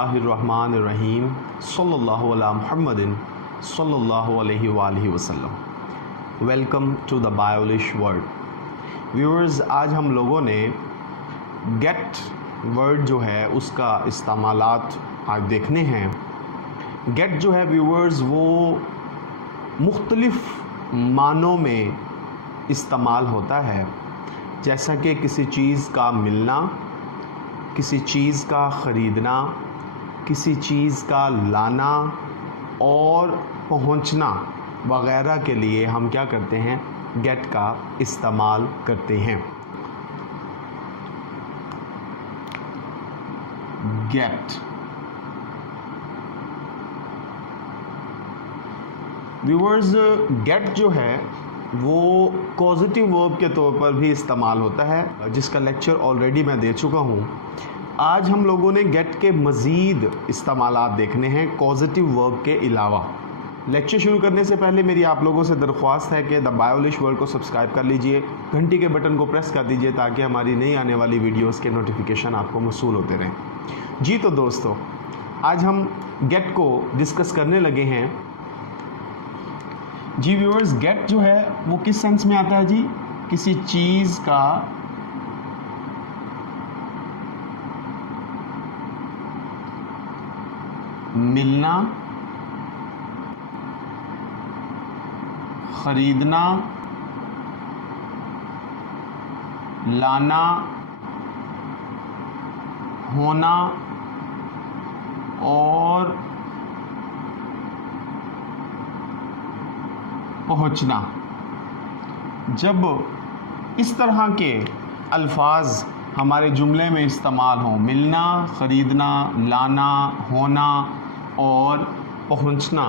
बिस्मिल्लाहिर्रहमानिर्रहीम सल्लल्लाहु अला मुहम्मदिन सल्लल्लाहु अलैहि वसल्लम। Welcome to the Biolish world. Viewers, आज हम लोगों ने गेट वर्ड जो है उसका इस्तेमालात आज देखने हैं। गेट जो है व्यूअर्स वो मुख्तलिफ़ मानों में इस्तेमाल होता है, जैसा कि किसी चीज़ का मिलना, किसी चीज़ का ख़रीदना, किसी चीज़ का लाना और पहुंचना वगैरह के लिए हम क्या करते हैं, गेट का इस्तेमाल करते हैं। गेट व्यूअर्स, गेट जो है वो पॉजिटिव वर्ब के तौर पर भी इस्तेमाल होता है, जिसका लेक्चर ऑलरेडी मैं दे चुका हूँ। आज हम लोगों ने गेट के मज़ीद इस्तेमालात देखने हैं पॉजिटिव वर्ब के अलावा। लेक्चर शुरू करने से पहले मेरी आप लोगों से दरख्वास्त है कि द बायोलिश वर्ल्ड को सब्सक्राइब कर लीजिए, घंटी के बटन को प्रेस कर दीजिए ताकि हमारी नई आने वाली वीडियोस के नोटिफिकेशन आपको मौसूल होते रहें। जी तो दोस्तों, आज हम गेट को डिस्कस करने लगे हैं। जी व्यूअर्स, गेट जो है वो किस सेंस में आता है जी? किसी चीज़ का मिलना, खरीदना, लाना, होना और पहुंचना। जब इस तरह के अल्फाज हमारे जुमले में इस्तेमाल हों, मिलना, ख़रीदना, लाना, होना और पहुंचना,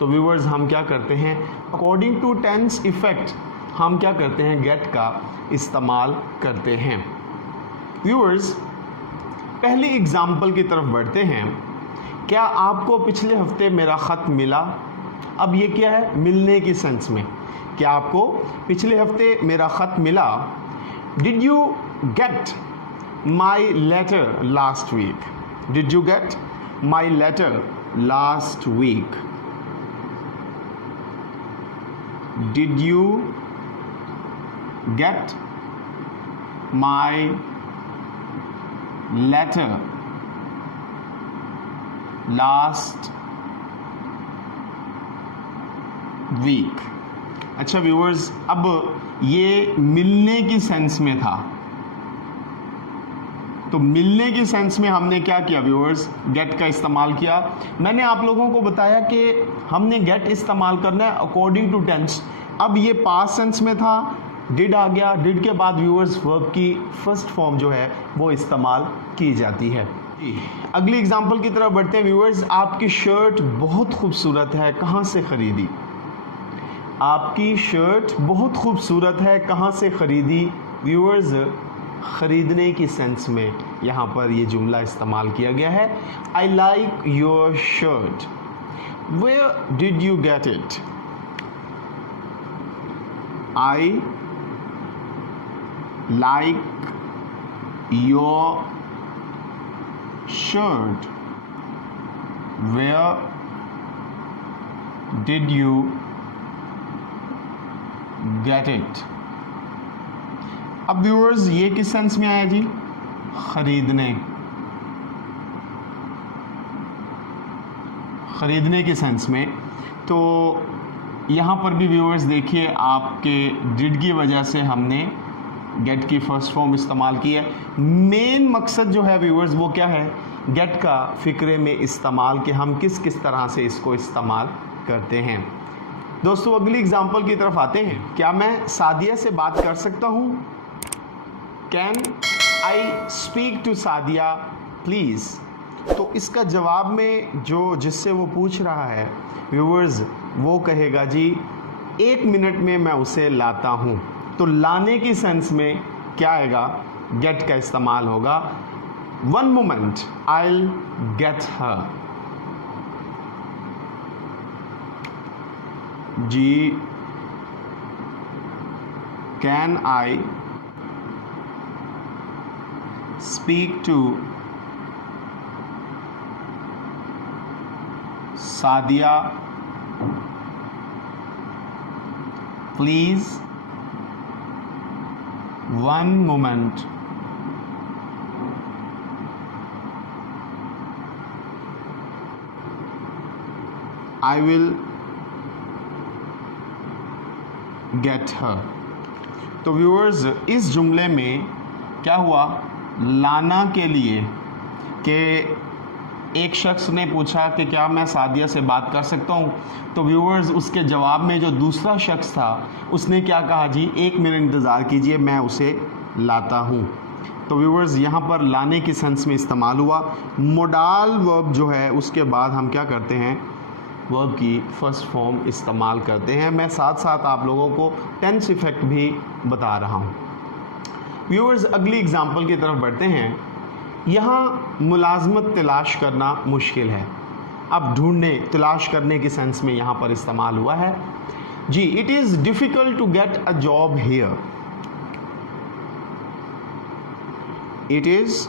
तो व्यूअर्स हम क्या करते हैं, अकॉर्डिंग टू टेंस इफ़ेक्ट हम क्या करते हैं, गेट का इस्तेमाल करते हैं। व्यूअर्स, पहली एग्ज़ाम्पल की तरफ बढ़ते हैं। क्या आपको पिछले हफ्ते मेरा ख़त मिला? अब ये क्या है, मिलने की सेंस में। क्या आपको पिछले हफ्ते मेरा ख़त मिला? Did you get my letter last week? Did you get my letter last week? Did you get my letter last week? अच्छा व्यूअर्स, अब ये मिलने की सेंस में था, तो मिलने की सेंस में हमने क्या किया व्यूअर्स, गेट का इस्तेमाल किया। मैंने आप लोगों को बताया कि हमने गेट इस्तेमाल करना है अकॉर्डिंग टू टेंस। अब ये पास्ट सेंस में था, डिड आ गया, डिड के बाद व्यूअर्स वर्ब की फर्स्ट फॉर्म जो है वो इस्तेमाल की जाती है। अगली एग्जांपल की तरफ बढ़ते हैं। व्यूअर्स, आपकी शर्ट बहुत खूबसूरत है, कहाँ से ख़रीदी? आपकी शर्ट बहुत खूबसूरत है, कहाँ से ख़रीदी? व्यूअर्स, ख़रीदने की सेंस में यहाँ पर ये जुमला इस्तेमाल किया गया है। I like your shirt, where did you get it? I like your shirt, where did you get it? अब व्यूअर्स, ये किस सेंस में आया जी? खरीदने, खरीदने के सेंस में। तो यहाँ पर भी व्यूअर्स देखिए, आपके डिड की वजह से हमने गेट की फर्स्ट फॉर्म इस्तेमाल की है। मेन मकसद जो है व्यूअर्स वो क्या है, गेट का फ़िक्रे में इस्तेमाल कि हम किस किस तरह से इसको इस्तेमाल करते हैं। दोस्तों, अगली एग्जांपल की तरफ आते हैं। क्या मैं सादिया से बात कर सकता हूँ? Can I speak to Sadia please? तो इसका जवाब में जो जिससे वो पूछ रहा है व्यूअर्स, वो कहेगा जी 1 मिनट में मैं उसे लाता हूँ। तो लाने की सेंस में क्या आएगा, गेट का इस्तेमाल होगा। 1 moment, I will get her. जी, can I speak to Sadia please 1 moment, I will get her। तो व्यूअर्स, इस जुमले में क्या हुआ, लाना के लिए कि एक शख्स ने पूछा कि क्या मैं सादिया से बात कर सकता हूँ, तो व्यूअर्स उसके जवाब में जो दूसरा शख्स था उसने क्या कहा जी, 1 मिनट इंतज़ार कीजिए, मैं उसे लाता हूँ। तो व्यूअर्स यहाँ पर लाने की सेंस में इस्तेमाल हुआ। मोडाल वर्ब जो है उसके बाद हम क्या करते हैं, वर्ब की फर्स्ट फॉर्म इस्तेमाल करते हैं। मैं साथ साथ आप लोगों को टेंस इफेक्ट भी बता रहा हूँ। व्यूअर्स, अगली एग्जांपल की तरफ बढ़ते हैं। यहाँ मुलाजमत तलाश करना मुश्किल है। अब ढूंढने, तलाश करने की सेंस में यहाँ पर इस्तेमाल हुआ है जी। It is difficult to get a job here. इट इज़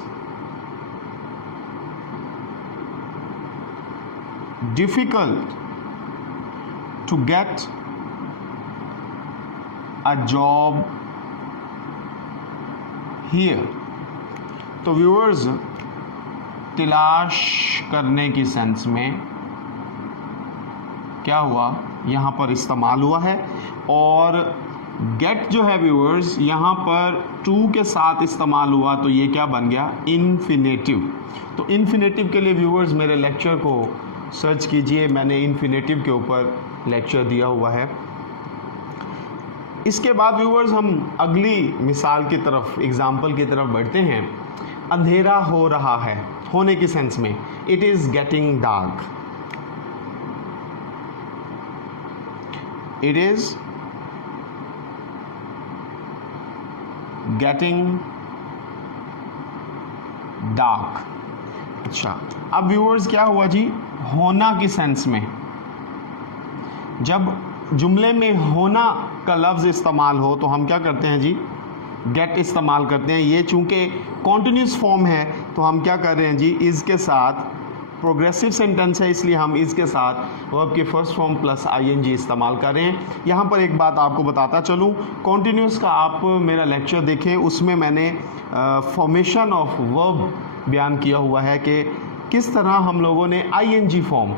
difficult to get a job here। तो व्यूअर्स, तलाश करने की सेंस में क्या हुआ, यहाँ पर इस्तेमाल हुआ है। और गेट जो है व्यूअर्स यहाँ पर टू के साथ इस्तेमाल हुआ, तो ये क्या बन गया, इन्फिनेटिव। तो इन्फिनेटिव के लिए व्यूअर्स मेरे लेक्चर को सर्च कीजिए, मैंने इन्फिनेटिव के ऊपर लेक्चर दिया हुआ है। इसके बाद व्यूअर्स हम अगली मिसाल की तरफ, एग्जाम्पल की तरफ बढ़ते हैं। अंधेरा हो रहा है, होने की सेंस में, it is getting dark. It is getting dark. अच्छा, अब व्यूअर्स क्या हुआ जी, होना की सेंस में, जब जुमले में होना का लफ्ज़ इस्तेमाल हो तो हम क्या करते हैं जी, गेट इस्तेमाल करते हैं। ये चूंकि कॉन्टिन्यूस फॉर्म है तो हम क्या कर रहे हैं जी, इज़ के साथ, प्रोग्रेसिव सेंटेंस है इसलिए हम इज़ के साथ वर्ब के फर्स्ट फॉर्म प्लस ing इस्तेमाल कर रहे हैं। यहाँ पर एक बात आपको बताता चलूँ, कॉन्टिन्यूस का आप मेरा लेक्चर देखें, उसमें मैंने फॉर्मेशन ऑफ वर्ब बयान किया हुआ है कि किस तरह हम लोगों ने ing form,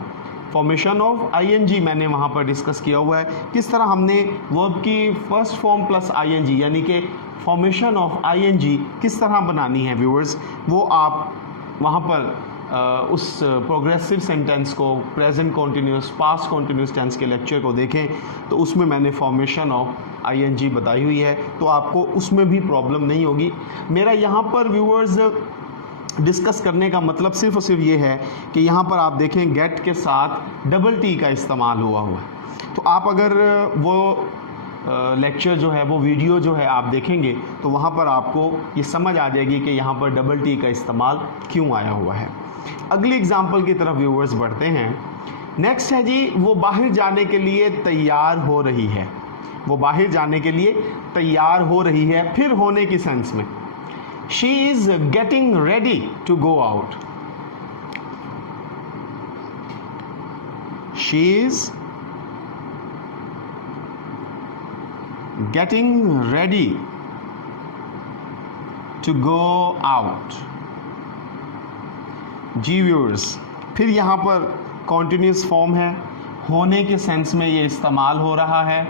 formation of ing मैंने वहाँ पर डिस्कस किया हुआ है, किस तरह हमने वर्ब की फर्स्ट फॉर्म प्लस ing यानी कि फॉर्मेशन ऑफ ing किस तरह बनानी है व्यूअर्स, वो आप वहाँ पर उस प्रोग्रेसिव सेंटेंस को, present continuous, past continuous tense के लेक्चर को देखें, तो उसमें मैंने फॉर्मेशन ऑफ ing बताई हुई है, तो आपको उसमें भी प्रॉब्लम नहीं होगी। मेरा यहाँ पर व्यूअर्स डिस्कस करने का मतलब सिर्फ और सिर्फ ये है कि यहाँ पर आप देखें गेट के साथ डबल टी का इस्तेमाल हुआ है। तो आप अगर वो लेक्चर जो है, वो वीडियो जो है आप देखेंगे तो वहाँ पर आपको ये समझ आ जाएगी कि यहाँ पर डबल टी का इस्तेमाल क्यों आया हुआ है। अगली एग्जांपल की तरफ व्यूअर्स बढ़ते हैं। नेक्स्ट है जी, वो बाहर जाने के लिए तैयार हो रही है। वो बाहर जाने के लिए तैयार हो रही है, फिर होने की सेंस में, she is getting ready to go out. She is getting ready to go out। जी व्यूअर्स, फिर यहाँ पर कॉन्टिन्यूस फॉर्म है, होने के सेंस में ये इस्तेमाल हो रहा है,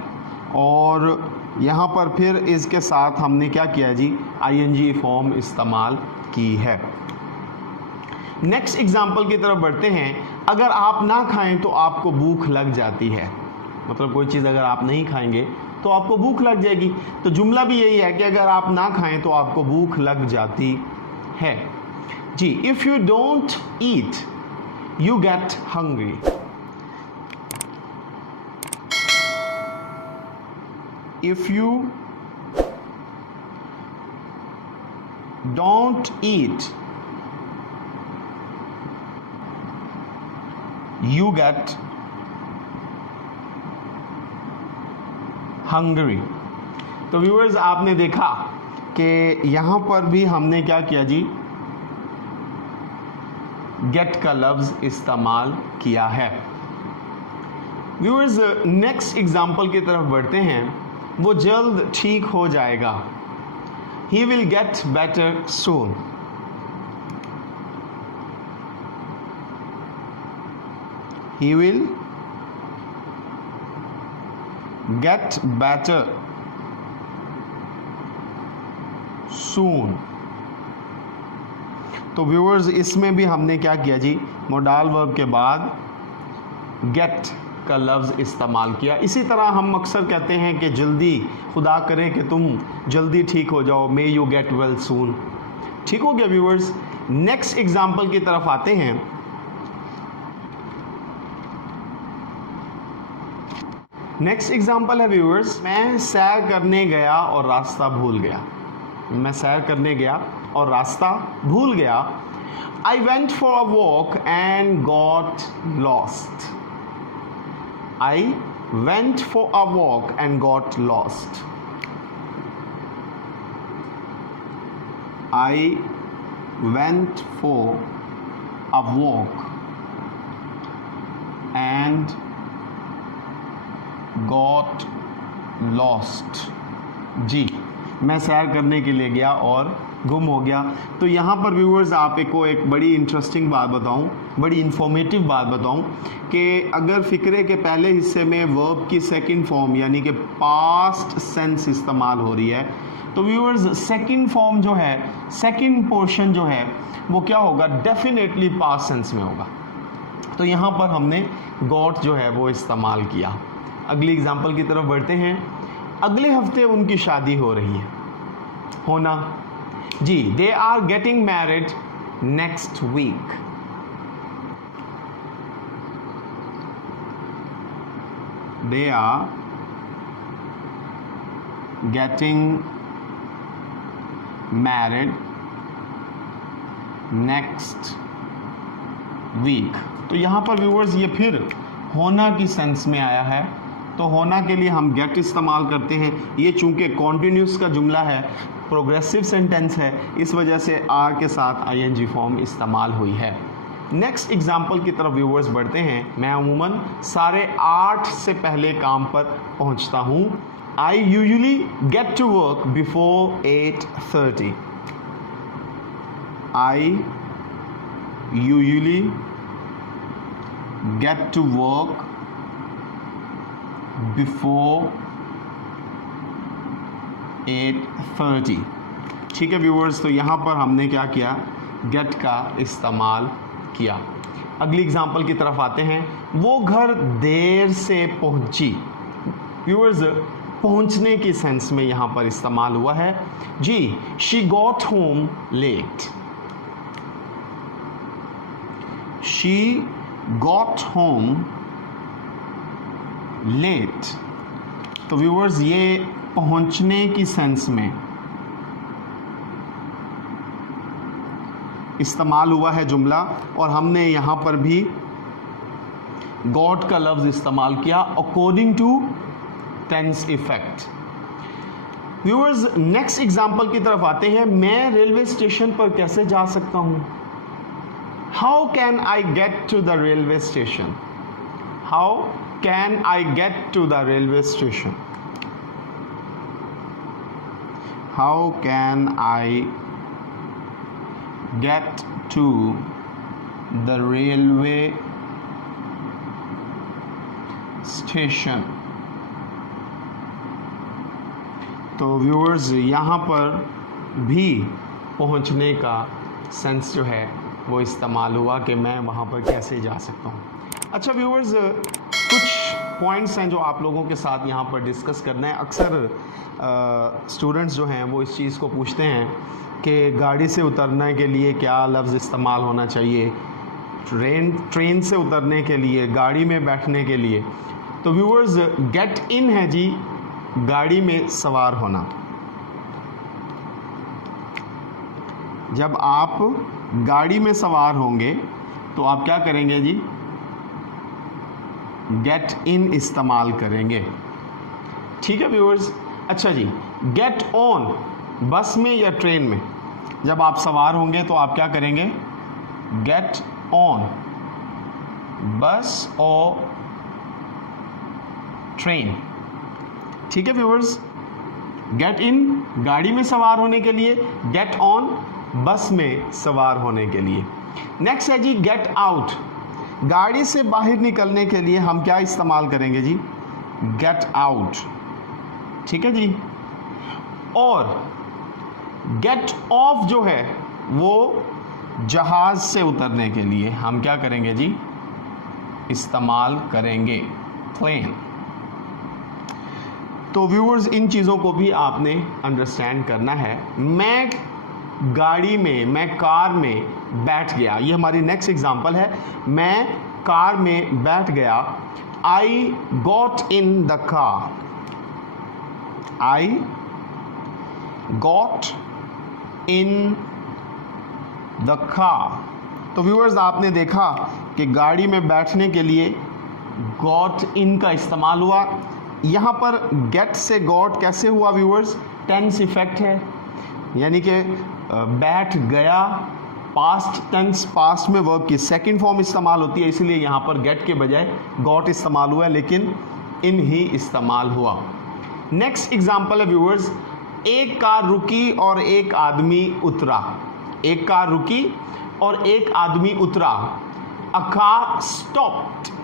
और यहाँ पर फिर इसके साथ हमने क्या किया जी, ing फॉर्म इस्तेमाल की है। नेक्स्ट एग्जाम्पल की तरफ बढ़ते हैं। अगर आप ना खाएं तो आपको भूख लग जाती है, मतलब कोई चीज़ अगर आप नहीं खाएंगे तो आपको भूख लग जाएगी। तो जुमला भी यही है कि अगर आप ना खाएं तो आपको भूख लग जाती है जी। If you don't eat you get hungry. If you don't eat you get hungry. तो व्यूअर्स, आपने देखा कि यहाँ पर भी हमने क्या किया जी, गेट का लफ्ज़ इस्तेमाल किया है। व्यूअर्स नेक्स्ट एग्जाम्पल की तरफ बढ़ते हैं। वो जल्द ठीक हो जाएगा। He will get better soon. He will get better soon. तो व्यूअर्स इसमें भी हमने क्या किया जी, मोडाल वर्ब के बाद गेट का लफ्ज़ इस्तेमाल किया। इसी तरह हम अक्सर कहते हैं कि जल्दी, खुदा करे कि तुम जल्दी ठीक हो जाओ, may you get well soon. ठीक हो गया व्यूअर्स। नेक्स्ट एग्जाम्पल की तरफ आते हैं। नेक्स्ट एग्जाम्पल है व्यूअर्स, मैं सैर करने गया और रास्ता भूल गया। मैं सैर करने गया और रास्ता भूल गया। I went for a walk and got lost. I went for a walk and got lost. I went for a walk and got lost. जी, मैं सैर करने के लिए गया और गुम हो गया। तो यहाँ पर व्यूअर्स आप को एक बड़ी इंटरेस्टिंग बात बताऊँ, बड़ी इंफॉर्मेटिव बात बताऊँ कि अगर फ़िक्रे के पहले हिस्से में वर्ब की सेकंड फॉर्म यानी कि पास्ट सेंस इस्तेमाल हो रही है, तो व्यूअर्स सेकंड फॉर्म जो है, सेकंड पोर्शन जो है वो क्या होगा, डेफिनेटली पास्ट सेंस में होगा। तो यहाँ पर हमने गॉट जो है वो इस्तेमाल किया। अगली एग्जाम्पल की तरफ बढ़ते हैं। अगले हफ्ते उनकी शादी हो रही है। होना जी, they are getting married next week. They are getting married next week. तो यहां पर व्यूअर्स ये फिर होना की सेंस में आया है। तो होना के लिए हम गेट इस्तेमाल करते हैं। ये चूंकि कॉन्टिन्यूस का जुमला है, प्रोग्रेसिव सेंटेंस है, इस वजह से आर के साथ आईएनजी फॉर्म इस्तेमाल हुई है। नेक्स्ट एग्जाम्पल की तरफ व्यूअर्स बढ़ते हैं। मैं अमूमन 8:30 से पहले काम पर पहुंचता हूं। I usually get to work before 8:30। I usually get to work before 8:30। ठीक है व्यूअर्स, तो यहाँ पर हमने क्या किया, गेट का इस्तेमाल किया। अगली एग्जाम्पल की तरफ आते हैं। वो घर देर से पहुंची। व्यूअर्स पहुंचने की सेंस में यहाँ पर इस्तेमाल हुआ है जी। She got home late. She got home late. तो व्यूअर्स ये पहुंचने की सेंस में इस्तेमाल हुआ है जुमला, और हमने यहां पर भी गॉट का लफ्ज इस्तेमाल किया according to tense effect. Viewers next example की तरफ आते हैं। मैं रेलवे स्टेशन पर कैसे जा सकता हूं? How can I get to the railway station? How can I get to the railway station? How can I get to the railway station? तो व्यूअर्स यहाँ पर भी पहुँचने का सेंस जो है वो इस्तेमाल हुआ कि मैं वहाँ पर कैसे जा सकता हूँ। अच्छा व्यूअर्स, कुछ पॉइंट्स हैं जो आप लोगों के साथ यहाँ पर डिस्कस करना है। अक्सर स्टूडेंट्स जो हैं वो इस चीज़ को पूछते हैं कि गाड़ी से उतरने के लिए क्या लफ्ज़ इस्तेमाल होना चाहिए, ट्रेन से उतरने के लिए, गाड़ी में बैठने के लिए। तो व्यूअर्स गेट इन है जी, गाड़ी में सवार होना। जब आप गाड़ी में सवार होंगे तो आप क्या करेंगे जी, गेट इन इस्तेमाल करेंगे। ठीक है व्यूअर्स। अच्छा जी, गेट ऑन, बस में या ट्रेन में जब आप सवार होंगे तो आप क्या करेंगे, गेट ऑन बस और ट्रेन। ठीक है व्यूअर्स, गेट इन गाड़ी में सवार होने के लिए, गेट ऑन बस में सवार होने के लिए। नेक्स्ट है जी गेट आउट, गाड़ी से बाहर निकलने के लिए हम क्या इस्तेमाल करेंगे जी, गेट आउट। ठीक है जी। और गेट ऑफ जो है वो जहाज से उतरने के लिए हम क्या करेंगे जी, इस्तेमाल करेंगे प्लेन। तो व्यूअर्स इन चीज़ों को भी आपने अंडरस्टैंड करना है। मैं गाड़ी में, मैं कार में बैठ गया, ये हमारी नेक्स्ट एग्जांपल है। मैं कार में बैठ गया, I got in the car, I got in the car. तो व्यूअर्स आपने देखा कि गाड़ी में बैठने के लिए गॉट इन का इस्तेमाल हुआ। यहाँ पर गेट से गॉट कैसे हुआ व्यूअर्स, टेंस इफेक्ट है, यानी कि बैठ गया, पास्ट टेंस, पास्ट में वर्ब की सेकंड फॉर्म इस्तेमाल होती है, इसलिए यहाँ पर गेट के बजाय गॉट इस्तेमाल हुआ है, लेकिन इन ही इस्तेमाल हुआ। नेक्स्ट एग्जांपल है व्यूअर्स, एक कार रुकी और एक आदमी उतरा। एक कार रुकी और एक आदमी उतरा। A car stopped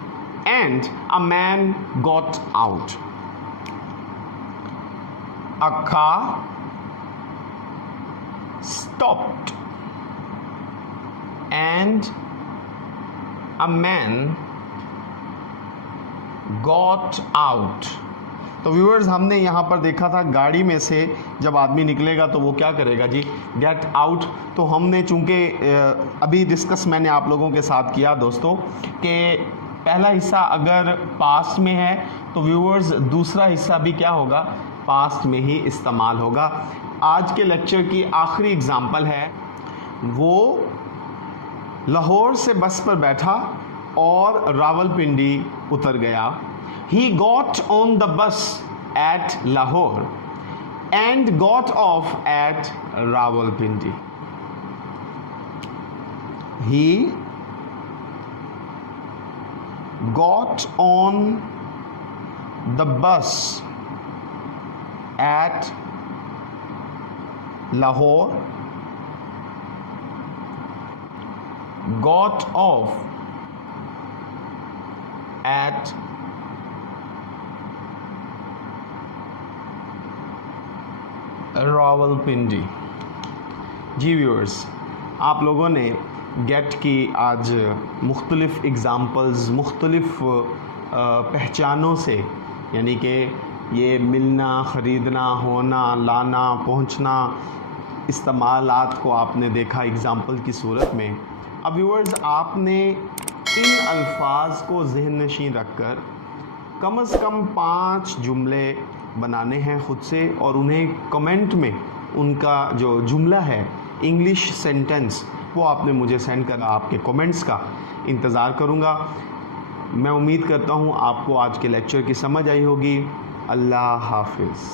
and a man got out. A car stopped and a man got out. तो व्यूअर्स हमने यहाँ पर देखा था गाड़ी में से जब आदमी निकलेगा तो वो क्या करेगा जी, गेट आउट। तो हमने चूंकि अभी डिस्कस मैंने आप लोगों के साथ किया दोस्तों कि पहला हिस्सा अगर पास्ट में है तो व्यूअर्स दूसरा हिस्सा भी क्या होगा, पास्ट में ही इस्तेमाल होगा। आज के लेक्चर की आखिरी एग्जांपल है, वो लाहौर से बस पर बैठा और रावलपिंडी उतर गया। He got on the bus at Lahore and got off at Rawalpindi. He got on the bus at Lahore, got off at Rawalpindi. जी व्यूअर्स, आप लोगों ने गेट की आज मुख्तलिफ एग्ज़ाम्पल्स, मुख्तलिफ पहचानों से, यानी कि ये मिलना, ख़रीदना, होना, लाना, पहुंचना, इस्तेमालात को आपने देखा एग्ज़ाम्पल की सूरत में। अब व्यूअर्स आपने इन अल्फाज को ज़हन नशीं रखकर कम से कम 5 जुमले बनाने हैं ख़ुद से, और उन्हें कमेंट में उनका जो जुमला है इंग्लिश सेंटेंस वो आपने मुझे सेंड करना। आपके कमेंट्स का इंतज़ार करूँगा। मैं उम्मीद करता हूँ आपको आज के लेक्चर की समझ आई होगी। अल्लाह हाफिज़।